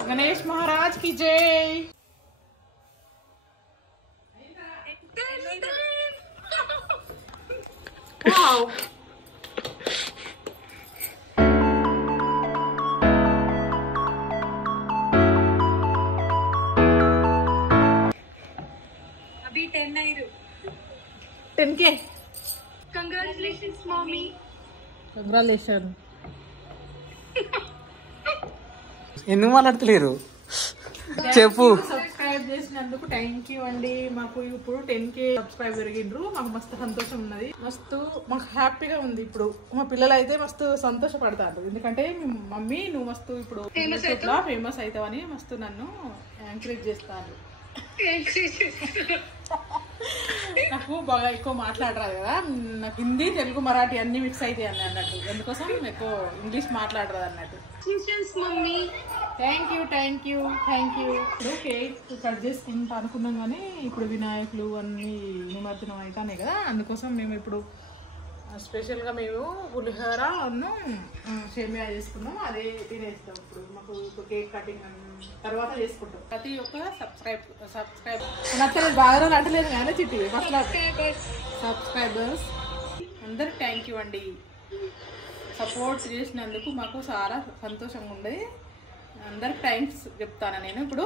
गणेश महाराज की जय। वाओ अभी 10 आई 10K। Congratulations mummy. कंग्रेचुलेशन। ఎందుకు మాట్లాడతలేరు చెప్పు. సబ్స్క్రైబ్ చేసినందుకు థ్యాంక్ యూ అండి. మాకు ఇప్పుడు 10K సబ్స్క్రైబ్ పెరిగిండ్రు. మాకు మస్తు సంతోషం ఉన్నది, మస్తు మాకు హ్యాపీగా ఉంది. ఇప్పుడు మా పిల్లలు అయితే మస్తు సంతోషపడతారు, ఎందుకంటే మమ్మీ నువ్వు మస్తు ఇప్పుడు ఫేమస్ అవుతావని మస్తు నన్ను ఎంకరేజ్ చేస్తారు. నాకు బాగా ఎక్కువ మాట్లాడరాదు కదా, నాకు హిందీ తెలుగు మరాఠీ అన్ని మిక్స్ అవుతాయి అన్నట్టు, అందుకోసం ఎక్కువ ఇంగ్లీష్ మాట్లాడరాదు అన్నట్టు. Mummy thank you. ఇప్పుడు కేక్ కట్ చేసుకుంటా అనుకున్నాం కానీ ఇప్పుడు వినాయకులు అన్ని నిమజ్జనం అవుతానే కదా, అందుకోసం మేము ఇప్పుడు స్పెషల్గా మేము పులిహోర సేమియా చేసుకున్నాం, అదే తినేస్తాం. ఇప్పుడు మాకు ఇప్పుడు కేక్ కటింగ్ తర్వాత చేసుకుంటాం. ప్రతి ఒక్క సబ్స్క్రైబ్ నచ్చలేదు, బాగా రోజులు అంటలేదు కానీ చిట్టి ఫస్ట్ సబ్స్క్రైబర్స్ అందరికి థ్యాంక్ యూ అండి. సపోర్ట్ చేసినందుకు మాకు చాలా సంతోషంగా ఉండేది. అందరికి థ్యాంక్స్ చెప్తాను నేను ఇప్పుడు.